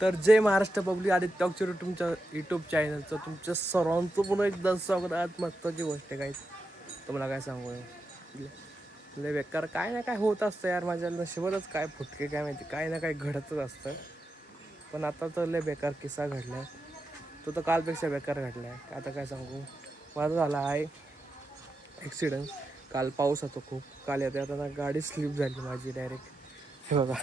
तर जय महाराष्ट्र पब्लिक आदित्य अक्षर तुमच्या यूट्यूब चॅनलचं तुमच्या सर्वांचं पुन्हा एकदा स्वागत आहे. महत्त्वाची गोष्ट काय तुम्हाला काय सांगू लय बेकार काय ना काय होत असतं यार. माझ्या नशिबातच काय फुटके काय माहिती, काय ना काय घडतच असतं. पण आता तर लय बेकार किस्सा घडला आहे. तो तर कालपेक्षा बेकार घडला आहे. आता काय सांगू, माझा झाला आहे ॲक्सिडेंट. काल पाऊस होतो खूप. काल येता गाडी स्लिप झाली माझी डायरेक्ट. हे बघा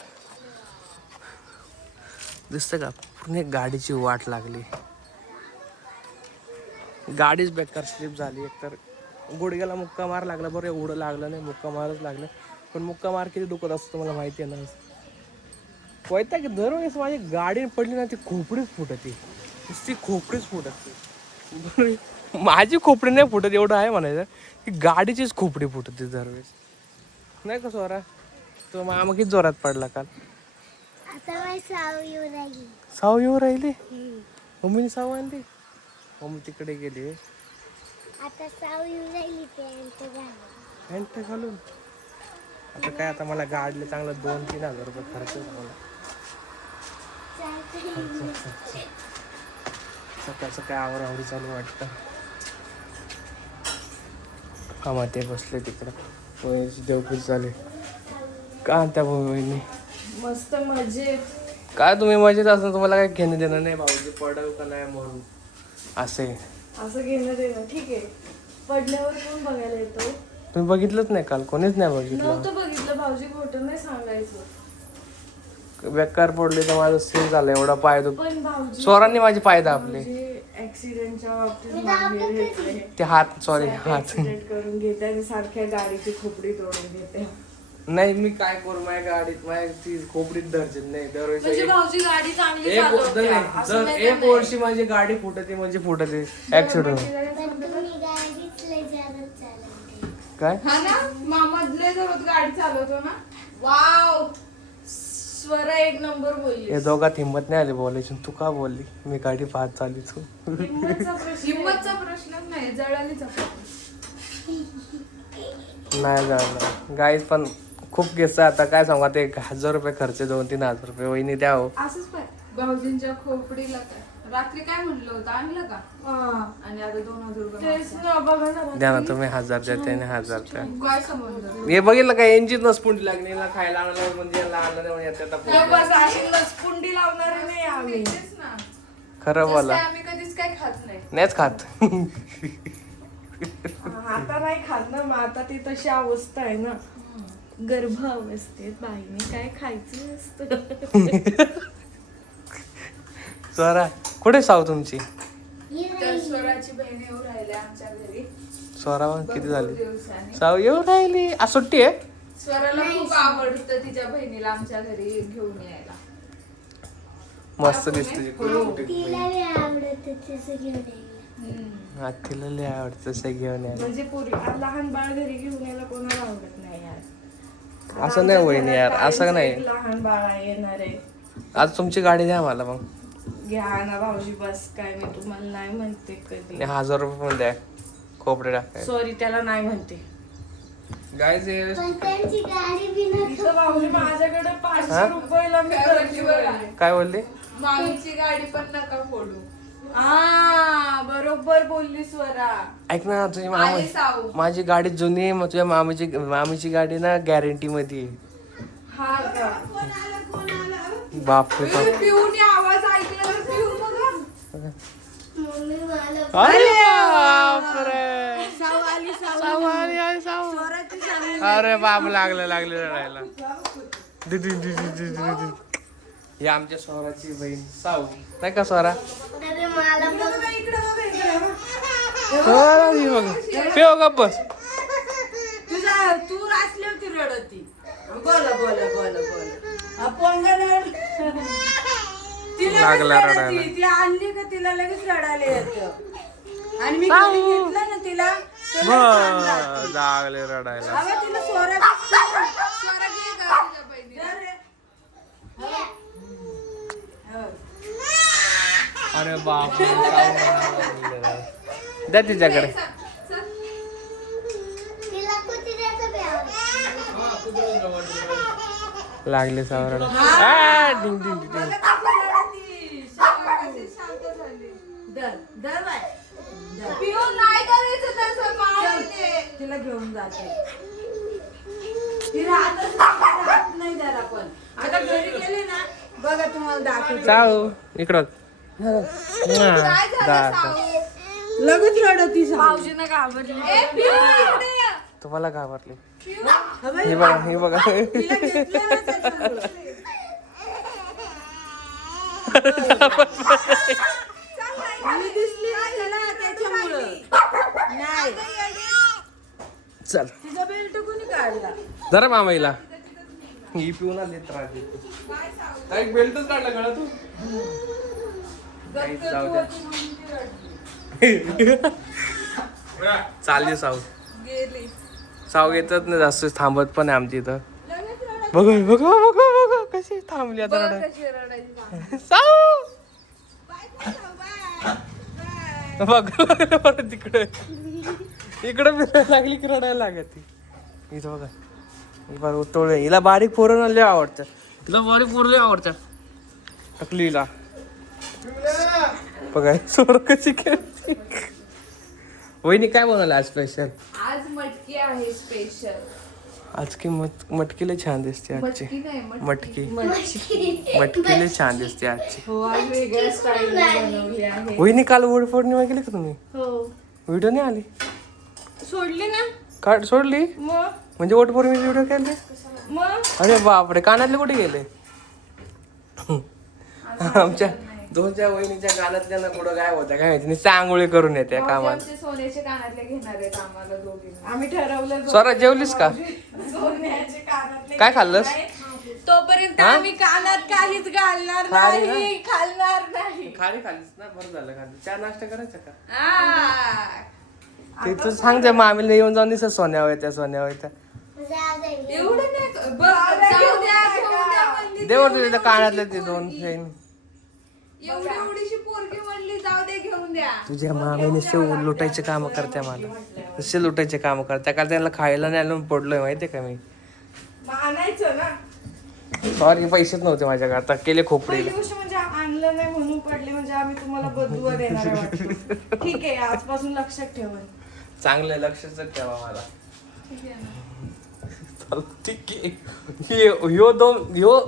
दिसतं का, पूर्ण गाडीची वाट लागली. गाडीच बेकार स्लिप झाली. एकतर गुडघ्याला मुक्का मार लागला. बरं एवढं लागलं नाही, मुक्का मारच लागलं. पण मुक्का मार किती दुखत असतं तुम्हाला माहिती आहे ना. वैता की दरवेळेस माझी गाडी पडली ना ती खोपडीच फुटते, नुसती खोपडीच फुटते. माझी खोपडी नाही फुटत एवढं आहे म्हणायचं, की गाडीचीच खोपडी फुटते दरवेळेस. नाही का स्वरा, तो मामा किती जोरात पडला काल. साव येऊ राहिली. मम्मीने साव आणली. मम्मी तिकडे गेली. आता साव येऊ राहिली पॅन्ट घालून. आता काय, आता मला गाडीला चांगलं 2-3 हजार रुपये खर्च होता मला. सकाळचं काय आवरावरी चालू वाटतं. हा ते बसले तिकडं. वहिनीची देवपूज झाली. का त्या वहिनी मस्त मजेत. काय तुम्ही मजेत असं तुम्हाला काय घेणं देणं नाही. भाऊजी पडव का नाही म्हणून असे असं घेणं देणं ठीक आहे. पडल्यावर कोण बघायला येतो. तुम्ही बघितलंच नाही काल, कोणीच नाही बघितलं. नव्हतं बघितलं भाऊजी, खोटं नाही सांगायचं. बेकार पडले तर माझं सीन झालं. एवढा पाय पण भाऊजी स्वरांनी माझे पाय दाबले. ऍक्सिडेंटच्या बाबतीत मागे घेतले. ते हात हात ऍक्सिडेंट करून घेते आणि सारख्या गाडीची खोपडी तोडून घेते. नाही मी काय करू, माझ्या गाडीत माझ्या ती खोपडीत धरजेल नाही. दरवेळेस म्हणजे भाऊजी गाडी चांगली एक चालवते. असं नाही एक वर्षी माझी गाडी फुटते म्हणजे फुटते. ऍक्सिडेंट काय हा ना, मामातले जवळ गाडी चालवतो ना. वाव, स्वरा एक नंबर बोलली. या दोघात हिंमत नाही आली बोलायची. तू का बोलली, मी गाडी पाहत चालली तू. हिंमतचा प्रश्नच नाही, जळालीचा नाही झालं गाईज. पण खूप किस्सा. आता काय सांगू, आता 1,000 रुपये खर्च, 2-3 हजार रुपये वहिनी द्या हो. असंच पाय भाऊजींच्या खोपडीला काय रात्री काय म्हणलं होतं, आणलं का. आणि आता 2,000 रुपये द्या ना तुम्ही. 1,000 द्या, त्याने 1,000 द्या. काय समजलं. हे बघितलं काय, यांचीच नसपुंडी लागली. याला खायला आणलं म्हणजे याला आणलं नाही म्हणजे पुंडी लावणार नाही आम्ही. खरं बोला, आम्ही कधीच काय खात नाही. नाहीच खात. आता नाही खात ना, मग आता ती तशी अवस्था आहे ना. गर्भ अवस्थेत बाईने काय खायचं असतं. स्वरा कुठे साव तुमची. तर स्वराची बहीण येऊ राहिल्या आमच्या घरी. स्वरा किती झाली. दिवसांनी साव येऊ राहिली. आज सुट्टी आहे. स्वराला खूप आवडतं तिच्या बहिणीला आमच्या घरी घेऊन यायला. मस्त दिसते. तिला आवडत तिला लय आवडतं तसं घेऊन यायला. म्हणजे लहान बाळ घरी घेऊन यायला कोणाला आवडत नाही यार. असं नाही वहिनी यार, असं नाही. लहान बाळ येणार आहे. आज तुमची गाडी द्या मला मग. घ्या ना भाऊजी, बस काय मी तुम्हाला नाही म्हणते कधी. 1,000 रुपये पण द्या खोपडे टाकाय. सॉरी, त्याला नाही म्हणते. गाईज त्यांची गाडी बिना इथं भाऊजी माझ्याकडे 500 रुपयाला मी काय बोलली. मामीची गाडी पण नका फोडू. बरोबर बोलली स्वरा. ऐक ना, तुझी आले साऊ. माझी गाडी जुनी आहे, मग तुझ्या मामीची गाडी ना गॅरंटी मध्ये आहे. हा का. बापरे बाप. पिऊने आवाज ऐकला तर पिऊ बघा. मम्मी मला अरे बापरे. साव आली, साव. अरे बाप, लागलं रडायला. ही आमच्या स्वराची बहीण साऊ नाही का स्वरा. पेव गप बस. तू असली होती रडती. बोला लागला रडायला. ती आणली का तिला लगेच रडायला येत. आणि मी घेतलं ना तिला लागले रडायला. तिला स्वरा अरे बाप, द्या तिच्याकडे. लागले सावराला. डिंग डिंग डिंग. ती राहत नाही त्याला पण. आता घरी गेले ना बघा तुम्हाला दाखवते. साऊ इकडं लगेच रडती साऊ. भाऊजींना घाबरली. ए, पिऊ, इकडे ये. तुम्हाला घाबरले अबे, हे बघा तिला घेतलं ना त्याच्यामुळं. मी दिसली ना त्याला त्याच्यामुळं. नाही चल तिचा बेल्ट कोणी काढला? जरा मामाईला ही पिऊन आली त्रास देते. काय बेल्टच काढला गळा तू काही जाऊ द्या. चालली साऊ गेली. साऊ येतच नाही जास्त थांबत पण आहे आमची इथं बघा बघा बघा बघा कशी थांबली आता बघ रडायला. कशी रडायची सांग. साऊ बघ लागलं परत तिकडे इकडे फिरायला लागली की रडायला लागत ती इथं बघा ही बघ उठवलं हिला बारीक पोरं लय आवडतात हिला बारीक पोरं लय आवडतात टकलीला बघा सोर कशी खेळते वहिनी काय बनवलं आज स्पेशल आज मटकी आहे स्पेशल. आज की मटकीला छान दिसते आजची मटकी नाही मटकी मटकी. मटकीला छान दिसते आजची हो आज वेगळ्या स्टाईल बनवली आहे. वहिनी काल वड पौर्णिमा केली का तुम्ही हो व्हिडिओ नाही आली सोडली ना का सोडली मग म्हणजे वट पौर्णिमेचे व्हिडिओ केले मग अरे बापरे कानातले कुठे गेले आमच्या दोनच्या वहिनीच्या कानातल्या ना कुठं काय होत्या काय माहिती नुसत्या आंघोळी करून येते कामात आमचे सोन्याचे कानातले घेणार आहेत आम्हाला दोघींना. आम्ही ठरवलं स्वरा जेवलीस का सोन्याचे कानातले काय खाल्लंस तोपर्यंत हा? आम्ही कानात काहीच घालणार खाली ना? नाही खालणार नाही. खाली खालीस ना बरं झालं खाली चहा नाश्ता करायचा का आ. ते तू सांग त्या मामीला येऊन जाऊन दिसत सोन्या होत्या सोन्या होत्या एवढं नाही जाऊ द्या, घेऊन द्या म्हणली. दे वरती तिथं कानातले ते दोन चैन. एवढीशी पोरगी म्हणली जाऊ दे घेऊन द्या. तुझ्या मामीने शेव लुटायचे काम करत्या मला तसे लुटायचे काम करत्या काल त्यांना खायला नाही आणून पडलोय माहितीये का मी मग आणायचं ना. सॉरी पैसेच नव्हते माझ्याकडे आता केले खोपडे पहिली गोष्ट म्हणजे आणलं नाही म्हणून पडले म्हणजे आम्ही तुम्हाला बदलून देणार आहे वाटतं. ठीक आहे आजपासून लक्षात ठेवा. चांगलं लक्षच ठेवा मला ठीक आहे ना. चल, ठीक आहे ह्यो दोन ह्यो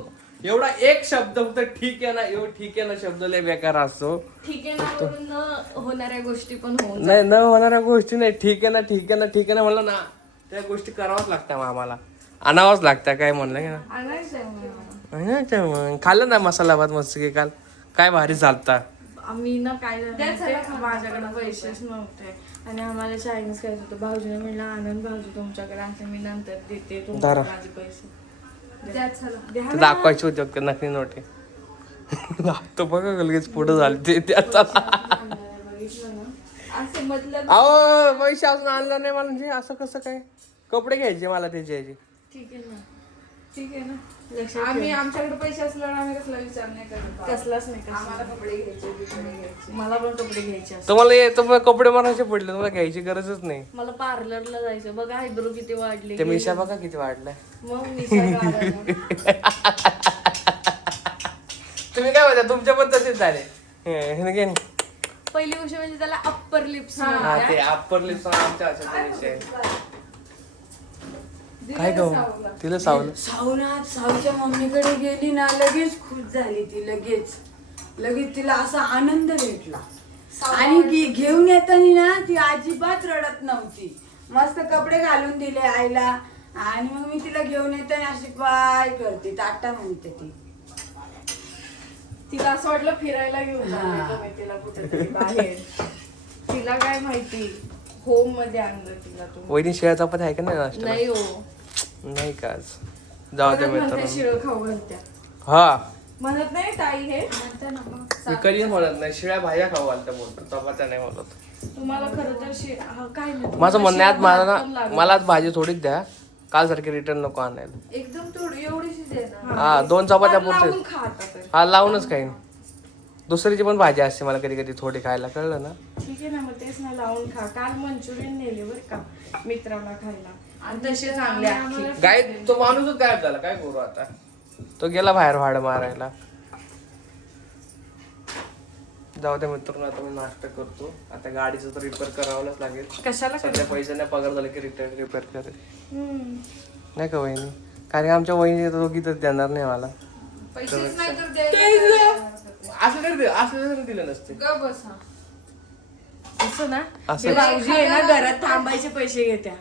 एवढा एक शब्द फक्त ठीक आहे ना ह्यो ठीक आहे ना शब्द लय बेकार असतो ठीक आहे ना म्हणून न होणाऱ्या गोष्टी पण होऊन नाही न होणाऱ्या गोष्टी नाही ठीक आहे ना ठीक आहे ना ठीक आहे ना म्हणलं ना त्या गोष्टी कराव्याच लागतात मग आम्हाला आणावंच लागतं काय म्हणलं की ना आणायचं आहे मला. आणायचं मग खाल्लं ना मसाला भात मस्त की काल काय भारी चालता आम्ही ना काय झालं माझ्याकडे पैसेच नव्हते आणि आम्हाला चायनीज खायचं होतं. भाऊजीने म्हणलं आनंद भाऊजी तुमच्याकडे असं मी नंतर देते तुम्हाला धरा. माझे पैसे द्या चला. ते दाखवायची होती फक्त नकली नोटे तो बघा लगेच पुढे झाले ते त्याचा बघितलं ना असं मतलब अहो पैसे अजून आणलं नाही मला म्हणजे असं कसं काय कपडे घ्यायचे मला त्याचे ठीक आहे ना ठीक आहे ना. आम्ही आमच्याकडे पैसे असल्यावर आम्ही कसला विचार नाही करत. कसलाच नाही आम्हाला कपडे घ्यायचे बिपडे घ्यायचे. मला पण कपडे घ्यायचे असतात. तुम्हाला कपडे मारायचे पडले तुम्हाला घ्यायची गरजच नाही मला पार्लरला जायचं बघा आयब्रो किती वाढले. ते मिशा बघा किती वाढलाय मग मिशा काढायला. तुम्ही काय म्हणता तुमच्या पण तसेच झाले पहिली गोष्ट म्हणजे त्याला अप्पर लिप्स हा ते अप्पर लिप्स आमच्या अशा विषय काय गं तिला सावलं सावनात साऊच्या मम्मीकडे गेली ना लगेच खुश झाली ती लगेच तिला असा आनंद भेटला आणि घेऊन येताना ना ती अजिबात रडत नव्हती मस्त कपडे घालून दिले आईला आणि मग मी तिला घेऊन येताना अशी बाय करते टाटा म्हणते ती तिला असं वाटलं फिरायला घेऊन जायचं तुम्ही तिला कुठेतरी बाहेर. तिला काय माहिती होम मध्ये आणलं तिला तुम्ही. वहिनी शिळ्या चपाती आहे का नाही नाश्ता नाही हो नाही का आज जाऊ दे मित्रांनो शिळ खाऊ घालत्या हा म्हणत नाही ताई हे म्हणते ना मग. मी कधी म्हणत नाही शिळ्या भाज्या खाऊ घालता बोलतो चपात्या नाही बोलत तुम्हाला खरं तर काय नाही माझं म्हणणं आहे आज मला शिळा भात पण ना लागत. मला आज भाजी थोडीच द्या काल सारखी रिटर्न नको आणायला एकदम थोडी एवढीशीच आहे ना. हा 2 चपात्या पण लावून पुरते खा आता तर. हा लावूनच खाईन दुसरीची पण भाजी असते मला कधी कधी थोडी खायला कळलं ना ठीक आहे ना मग तेच ना लावून खा. काल मंचुरियन नेले बरं का मित्राला खायला आणि तसे चांगले अख्खे. काय तो माणूसच गायब झाला काय करू आता तो गेला बाहेर भाड मारायला जाऊ दे मित्रांनो, आता मी नाश्ता करतो. आता गाडीचं तर रिपेअर करावंच लागेल. कशाला सध्या पैसे नाही, पगार झाले की रिपेअर करेल. नाही का वहिनी? कारण आमच्या वहिनी दोघी तर देणार नाही मला. पैसेच नाही तर द्यायला असं दिलं नसते. ग बसा. असं ना असं. ते भाऊजी आहे ना घरात थांबायचे पैसे घेत्या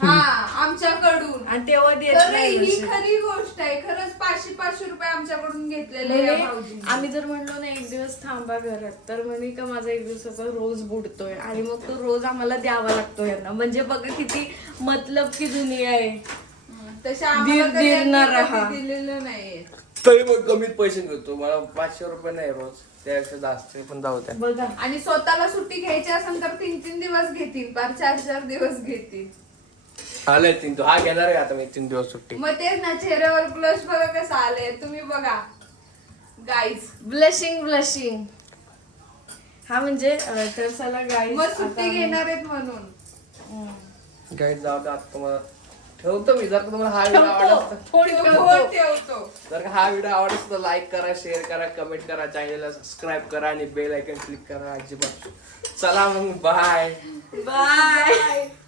हा आमच्याकडून. आणि तेव्हा देत खरं नाही ही पैसे. खरी गोष्ट आहे. खरंच 500 रुपये आमच्याकडून घेतलेले आहे भाऊजींनी. आम्ही जर म्हणलो ना एक दिवस थांबा घरात तर म्हणे का माझा एक दिवसाचा रोज बुडतोय आणि मग तो रोज आम्हाला द्यावा लागतो यांना. म्हणजे बघा किती मतलब की दुनिया आहे. तसे आम्हाला दीर दीर न कधी रहा. दिलेलं नाहीये. तरी मग कमीत पैसे घेतो. मला 500 रुपये नाही रोज, त्यापेक्षा जास्त पण जाऊ द्या. बघा आणि स्वतःला सुट्टी घ्यायची असेल तर 3-3 दिवस घेतील, 4-4 दिवस घेतील. आलंय 3 दिवस. हा घेणार आहे आता मी 3 दिवस सुट्टी. मग तेच ना, चेहऱ्यावर ब्लश बघा कसं आलंय. तुम्ही बघा गाईज. ब्लशिंग हा म्हणजे तर चला गाईज मग सुट्टी घेणार आहेत म्हणून. गाईड जाऊ द्या. आता तुम्हाला ठेवतो मी. जर का तुम्हाला हा व्हिडिओ आवडला फोन ठेवतो. जर का हा व्हिडिओ आवडला तर लाईक करा, शेअर करा, कमेंट करा, चॅनलला सबस्क्राईब करा आणि बेल आयकॉन क्लिक करा. अजिबात. चला मग बाय. बाय.